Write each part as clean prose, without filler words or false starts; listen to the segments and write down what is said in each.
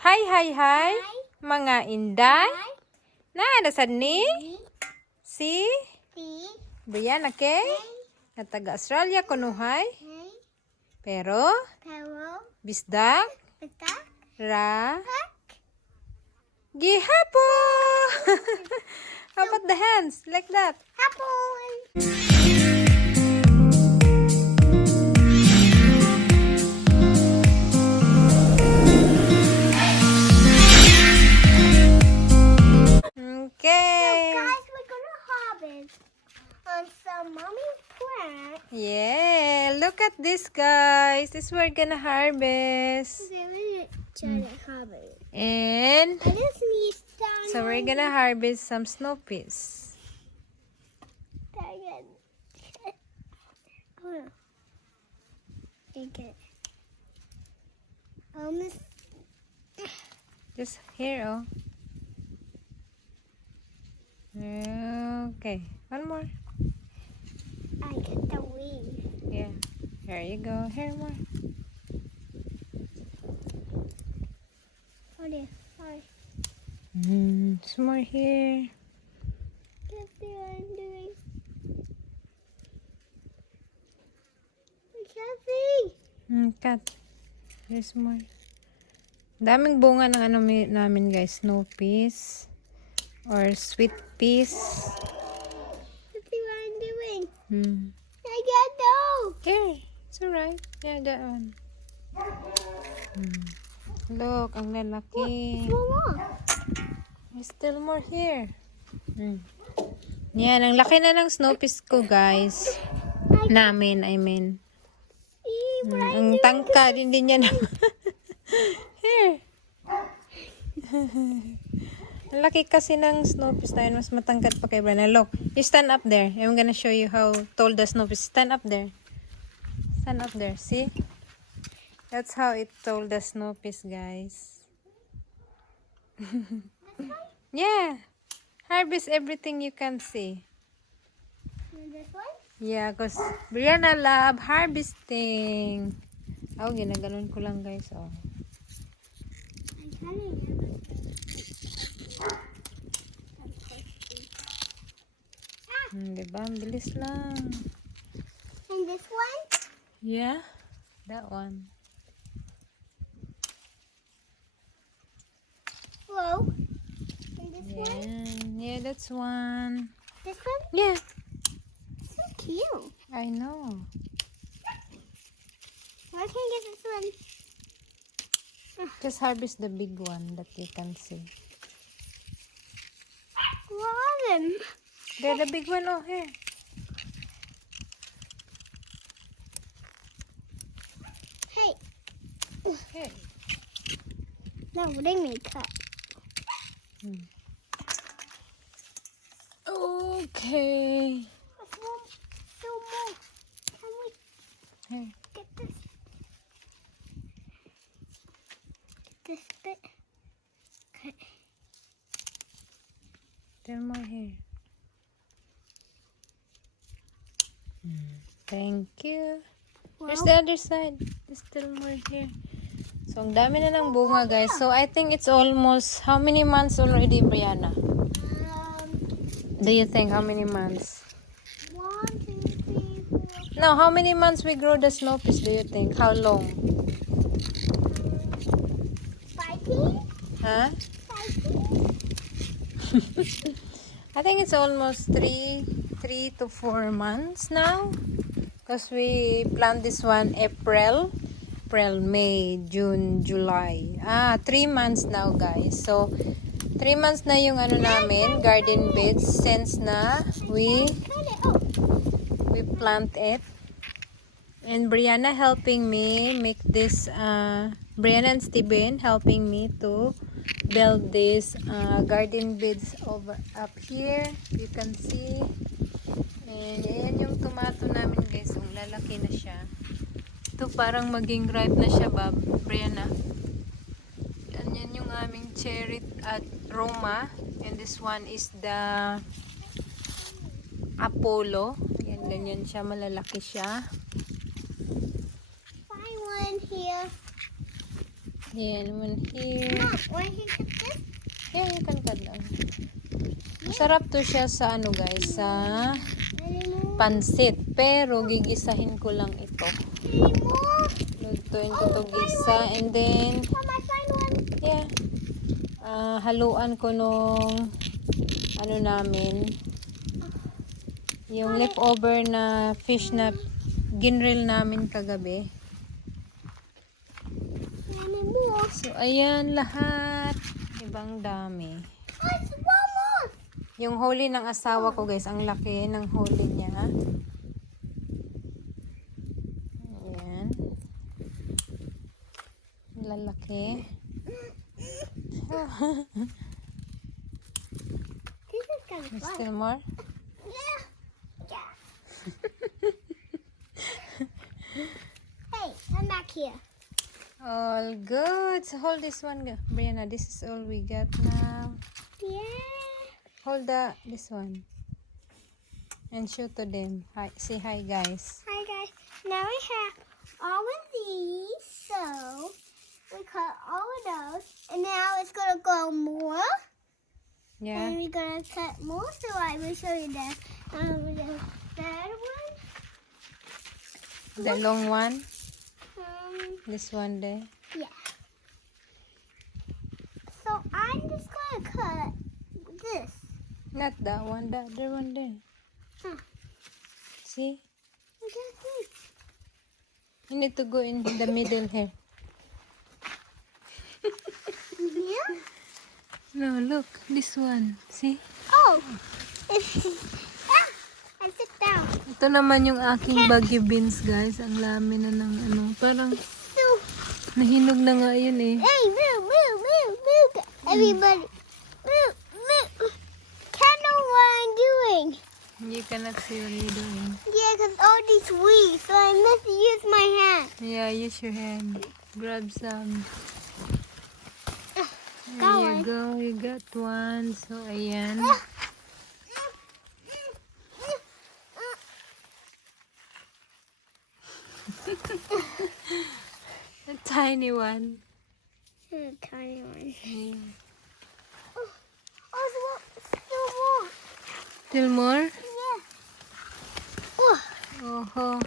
Hi, mga inday. Nasad ni si Brianna kay na taga Australia kunuhay. Pero bisdak ra gihapo. How about the hands? Like that. Okay. So guys, we're gonna harvest on some mommy plant. Yeah, look at this, guys. This we're gonna harvest. Try to harvest. And I just need stand. so we're gonna harvest some snow peas. Okay. Just here, oh. Okay, one more. I get the wing. Yeah, here you go. Here more. Oh, there. Sorry. Some more here. Guess what I'm doing. Cut. There's more. Daming bunga ng ano namin, guys. Snow peas or sweet peas. Let's see what I'm doing. I got those. Here, it's alright. Yeah, that one. Look, ang lalaki. More. There's still more here. Yan, ang laki na ng snow peas ko, guys. Namin, I mean. Ang tangkad, hindi niya na. Here. Ang laki kasi ng snow peas tayo. Mas matangkad pa kay Brianna. Look, you stand up there. I'm gonna show you how tall the snow peas. Stand up there. Stand up there. See? That's how it tall the snow peas, guys. Yeah. Harvest everything you can see. And this one? Yeah, because Brianna love harvesting. Oh, ginaganon ko lang, guys. Oh. I'm telling you. Diba? Ang bilis lang. And this one? Yeah, that one. Whoa. And this one? Yeah, that's one. This one? Yeah, So cute. I know. Why can't I get this one? Just harvest the big one that you can see. Where are them? There, the big one. Oh, here. Hey. Hey. No, they may cut. Okay. Still more. Can we Here. get this? Get this bit. Okay. There more here. Thank you. There's the other side. There's still more here. So, ang dami na ng bunga, guys. So, I think it's almost, how many months already, Brianna? Do you think how many months? 1, 2, 3, 4. No, how many months we grow the snow peas, do you think? How long? 5? Huh? 5? I think it's almost 3 to 4 months now. Because we plant this one April, May, June, July. 3 months now, guys. So, 3 months na yung ano namin, garden beds, since na we plant it. And Brianna helping me make this, Brianna and Steven helping me to build this garden beds over up here. You can see. And ayan yung tomato namin, guys. Ang lalaki na siya. Ito parang maging ripe na siya, Brianna. Yan yung aming cherry at Roma. And this one is the Apollo. Yan, ganyan siya. Malalaki siya. Find one here. Yan naman here. Mom, want to cut this? Yeah, you can cut lang. Masarap to siya sa ano guys, sa Anymore? pansit. Pero gigisahin ko lang ito. Anymore? Lutuin ko to gisa. And then, Mom, I find one. yeah. Haluan ko nung ano namin. Yung leftover na fish na ginrill namin kagabi. Anymore? So, ayan lahat. Ibang dami. Oh, it's one more. Yung huli ng asawa ko guys, ang laki ng huli niya. Ayan. Lalaki. This is kind of There's fun. still more? Yeah. Yeah. Hey, come back here. All good. So hold this one, Brianna. This is all we got now. Yeah. Hold this one. And show to them. Hi, say hi guys. Hi guys. Now we have all of these, so we cut all of those, and now it's gonna go more, Yeah. and we're gonna cut more. So I will show you that. The third one. The long one. This This one there. yeah. So I'm just gonna cut this. Not that one. The other one there. Huh. See? Look at this. You need to go in the middle here. Yeah. No, look. This one. See? Oh. I sit down. Ito naman yung aking baggy beans, guys. Ang lami na ng ano. Parang So. nahinog na nga yun eh. Hey, move, move, move, move. Everybody, move, move. Can't know what I'm doing. You cannot see what you're doing. Yeah, because all these weeds, so I must use my hand. Yeah, use your hand. Grab some. That There you one. go. You got one. So, ayan. A tiny one. Tiny one. Yeah. Oh, still more. Still more? Yeah. Oh, Oh,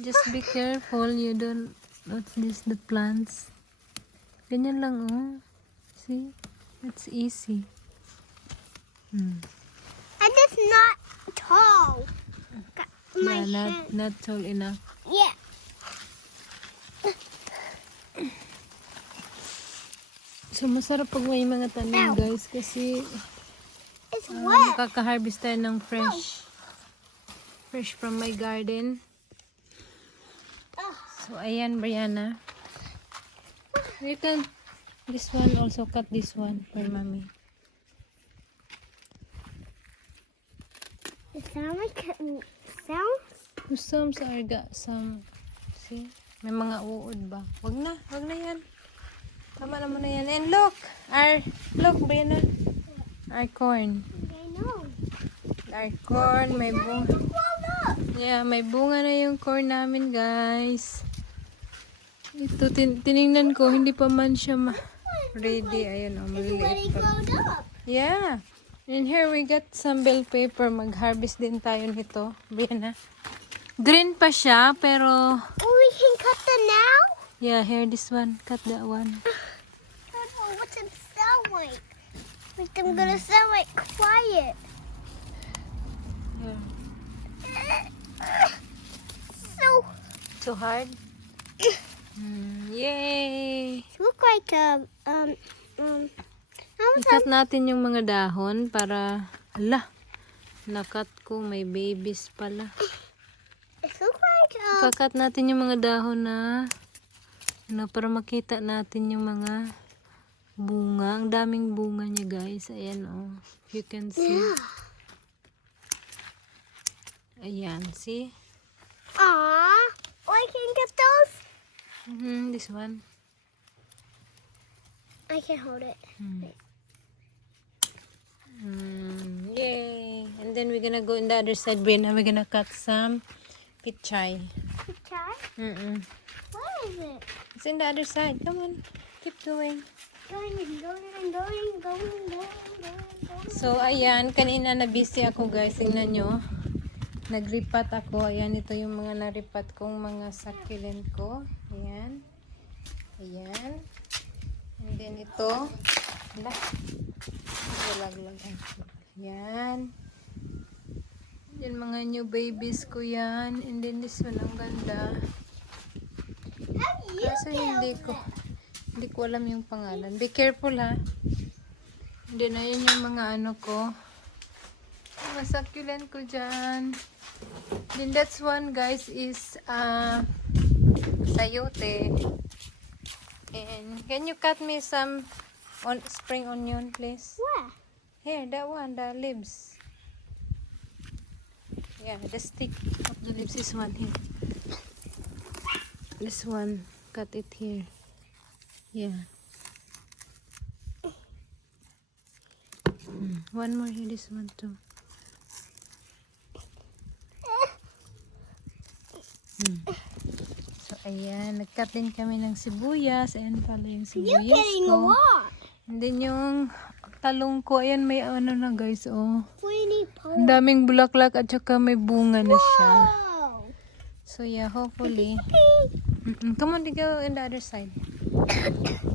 just be careful. You don't notice the plants. Ganyan lang, oh. See? That's easy. and it's not tall. Got my Yeah, hand. not tall enough. Yeah. So, masarap pag may mga tanim, Ow. guys. Kasi, It's wet. makaka-harvest tayo ng fresh. Fresh from my garden. Ugh. So, ayan, Brianna. You can, this one also, cut this one for mommy. It sounds like sounds. Some are got some, see? May mga uod ba? Wag na yan. Tama naman na yan. And look, Brianna. Our corn. I know. Our corn, may bunga. Grown up. Yeah, may bunga na yung corn namin, guys. Ito, tiningnan ko, hindi pa man siya ready. Ayun, It's maliliit already pa. grown up. Yeah. And here we got some bell pepper. Mag-harvest din tayo nito. Brianna. Green pa siya, pero Oh, we can cut them now? yeah, here, this one. Cut that one. I don't know what them sound like. Like them gonna sound like quiet. Yeah. So, Too hard? Yay! look like Ikat natin yung mga dahon para, nakat ko, may babies pala. it look like Kakat natin yung mga dahon na, para makita natin yung mga bunga. Ang daming bunga niya, guys. Ayan, oh. You can see. Ayan, see? Aww. Oh, I can get those. This one. I can hold it. Yay! And then we're gonna go in the other side, Brianna. We're gonna cut some pichay. Try. Mm-mm. What is it? It's in the other side. Come on. Keep going. Going. So, ayan. Kanina na busy ako guys. Tingnan nyo. Nagripat ako. Ayan. Ito yung mga naripat kong mga succulent ko. Ayan. Ayan. And then ito. Wala. Lag. Ayan. Yan mga new babies ko yan. And then this one. Ang ganda. Kaso hindi ko alam yung pangalan. Be careful ha. Hindi na yun yung mga ano ko. Mga succulent ko dyan. Then that's one guys is sayote. And can you cut me some spring onion please? Where? Here, that one, the leaves. Yeah, the stick of the leaves is one here. This one, cut it here. Yeah. One more here, this one too. So, ayan. Nag-cut din kami ng sibuyas. Ayan pala yung You're sibuyas getting a ko. lot. And then yung talong ko. Ayan, may ano na guys, oh. Pretty Ang daming bulaklak at saka may bunga na siya. Wow. So, yeah, hopefully. Come on, go on the other side.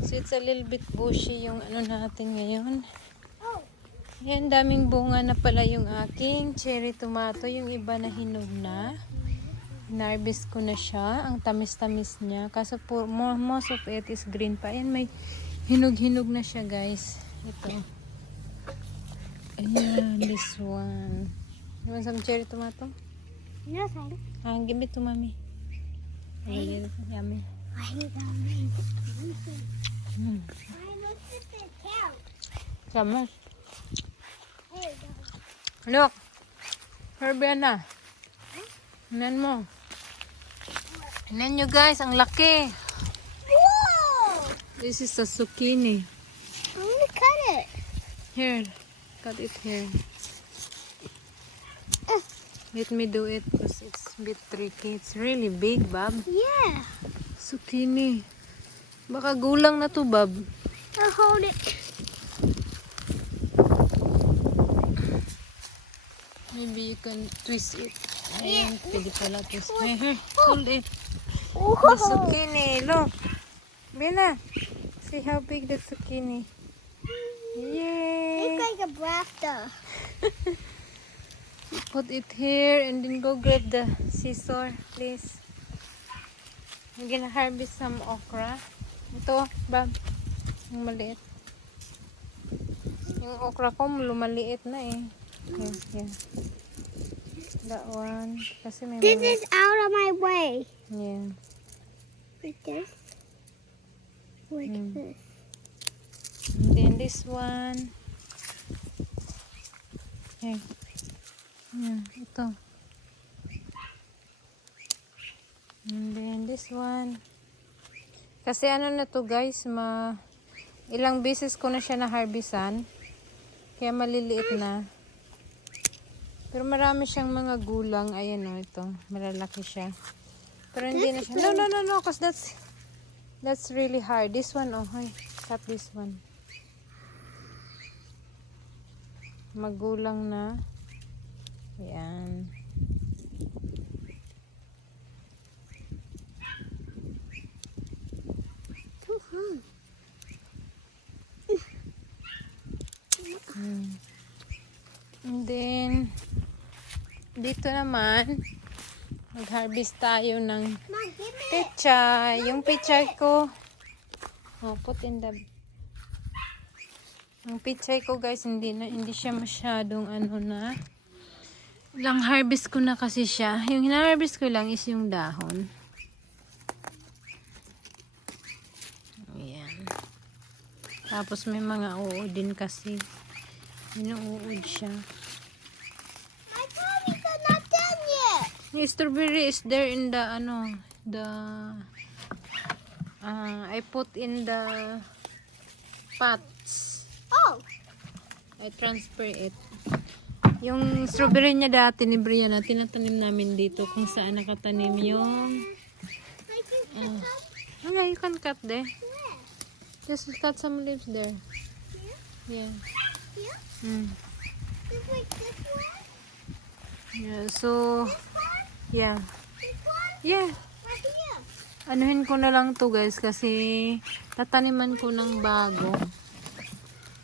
So, it's a little bit bushy yung ano natin ngayon. Oh. Ayan, daming bunga na pala yung aking cherry tomato. Yung iba na hinog na. Hinarvest ko na siya. Ang tamis-tamis niya. Kaso most of it is green pa. Ayan, may hinog-hinog na siya, guys. Ito. Ayan, this one. You want some cherry tomato? No, thanks. Give it to mommy. Really yummy. I need that. Mm. I looked at the count. Samas. There you go. Look. Herbiana. Tingnan mo. Tingnan nyo guys, ang laki. Whoa! This is a zucchini. I'm gonna cut it. Here. Cut it here. Let me do it because it's a bit tricky. It's really big, Bob. Yeah. Zucchini. Baka gulang na to, Bob. I'll hold it. Maybe you can twist it. Ayan, pwede pala twist. Here, hold it. The Whoa. zucchini, look. Bella, see how big the zucchini. Yay! It's like a rafter. Put it here and then go grab the scissor, please. I'm gonna harvest some okra. Ito, Bob. Yung maliit. Yung okra ko, lumaliit na eh. Yeah. That one. Kasi may This mga... is out of my way. Yeah. Like this. Like this. And then this one. Okay. Yeah, ito. And then this one. Kasi ano na to guys, ilang beses ko na siya na-harvestan. Kaya maliliit na. Pero marami siyang mga gulang. Ayan o, ito. Malalaki siya. Pero hindi na siya. No. Because that's really hard. This one, oh. Hey, cut this one. Magulang na. Ayan. And then, dito naman, mag-harvest tayo ng Mom, give me pechay. Yung pechay ko, put in the... Ang pechay ko guys, hindi siya masyadong ano na. Lang harvest ko na kasi siya. Yung hina-harvest ko lang is yung dahon. Ayan. Tapos may mga uod din kasi. Inuud siya. My tommy's not done yet. Yung strawberry is there in the I put in the pots. Oh. I transfer it. Yung strawberry niya dati ni Brianna, tinatanim namin dito kung saan nakatanim yung I can cut up. okay, you can cut there. Just cut some leaves there. Here? Yeah. Here? Mm. Just like this one? Yeah, so, This one? yeah. This one? Yeah. Right here. Anuhin ko na lang to guys kasi tataniman ko ng bago.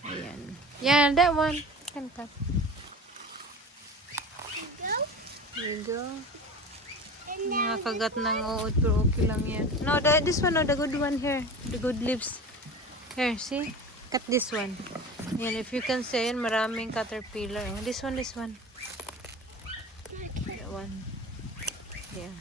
Ayan. Yeah, that one. Can cut. Go. There you go. And Mga now kagat ng uod pero okay lang yan. No, this one, no, the good one here. The good leaves. Here, see? Cut this one. Yan, if you can say, maraming caterpillar. Oh, this one. That one. Yeah.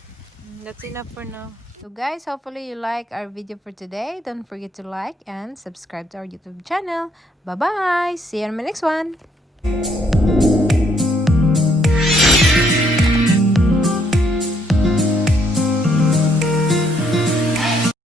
That's enough for now. So guys, hopefully you like our video for today. Don't forget to like and subscribe to our YouTube channel. Bye-bye! See you on my next one!